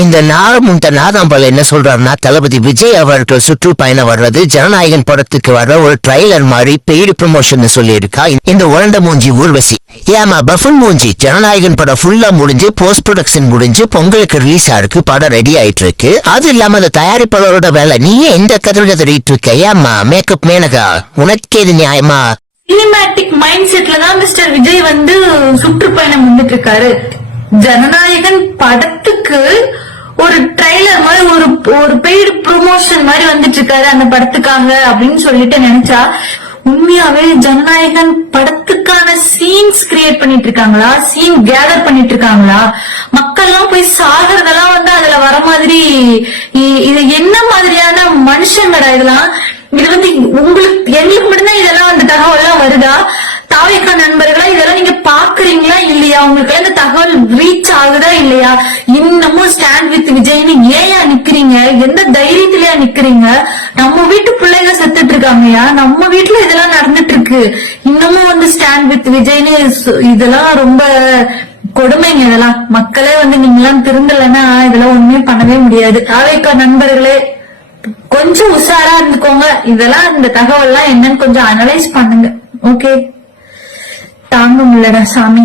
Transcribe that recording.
இந்த நாதம்பல் என்ன சொல்றாருன்னா, தளபதி விஜய் அவர்கள் சுற்றுப்பயணம் வர்றது ஜனநாயகன் படத்துக்கு வர்ற ஒரு ட்ரைலர் மாதிரி பெய்டு ப்ரமோஷன் சொல்லி இருக்கா இந்த உரண்ட மூஞ்சி ஊர்வசி. ஏமா பஃபன் மூஞ்சி, ஜனநாயகன் படம் ஃபுல்லா முடிஞ்சு போஸ்ட் ப்ரொடக்ஷன் முடிஞ்சு பொங்கலுக்கு ரிலீஸ் ஆயிருக்கு, படம் ரெடி ஆயிட்டு இருக்கு. அது இல்லாம அந்த தயாரிப்பாளரோட வேலை நீயே எந்த கதையில தெரிவிட்டு இருக்க? ஏமா மேக்கப் மேனகா, உனக்கே இது நியாயமா? சினிமேட்டிக் மைண்ட் செட்ல தான் மிஸ்டர் விஜய் சுற்றுப்பயணம் வந்துட்டு இருக்காரு. ஜனநாயகன் படத்துக்கு ஒரு ட்ரைலர் மாதிரி ஒரு பெய்டு ப்ரொமோஷன் மாதிரி வந்துட்டு இருக்காரு அந்த படத்துக்காக அப்படின்னு சொல்லிட்டு நினைச்சா, உண்மையாவே ஜனநாயகன் படத்துக்கான சீன்ஸ் கிரியேட் பண்ணிட்டு இருக்காங்களா, சீன் கேதர் பண்ணிட்டு இருக்காங்களா, மக்கள் எல்லாம் போய் சாகிறதெல்லாம் அதுல வர மாதிரி, இது என்ன மாதிரியான மனுஷங்கடா இதெல்லாம்? இது எங்களுக்கு மட்டும்தான் இதெல்லாம் அந்த தகவல் எல்லாம் வருதா? தாவேக்கா நண்பர்களா இதெல்லாம் நீங்க பாக்குறீங்களா இல்லையா? உங்களுக்கு இந்த தகவல் ரீச் ஆகுதா இல்லையா? இன்னமும் ஸ்டாண்ட் வித் விஜய்னு ஏயா நிக்கிறீங்க? எந்த தைரியத்திலயா நிக்கிறீங்க? நம்ம வீட்டு பிள்ளைங்க செத்துட்டு இருக்காங்கயா, நம்ம வீட்டுல இதெல்லாம் நடந்துட்டு இருக்கு. இன்னமும் ஸ்டாண்ட் வித் விஜய்னு இதெல்லாம் ரொம்ப கொடுமைங்க. இதெல்லாம் மக்களே நீங்க எல்லாம் திருந்தலன்னா இதெல்லாம் ஒண்ணுமே பண்ணவே முடியாது. தாவேக்கா நண்பர்களே கொஞ்சம் உஷாரா இருந்துக்கோங்க. இதெல்லாம் இந்த தகவல் எல்லாம் என்னன்னு கொஞ்சம் அனலைஸ் பண்ணுங்க. ஓகே, தாங்க முடியலடா சாமி.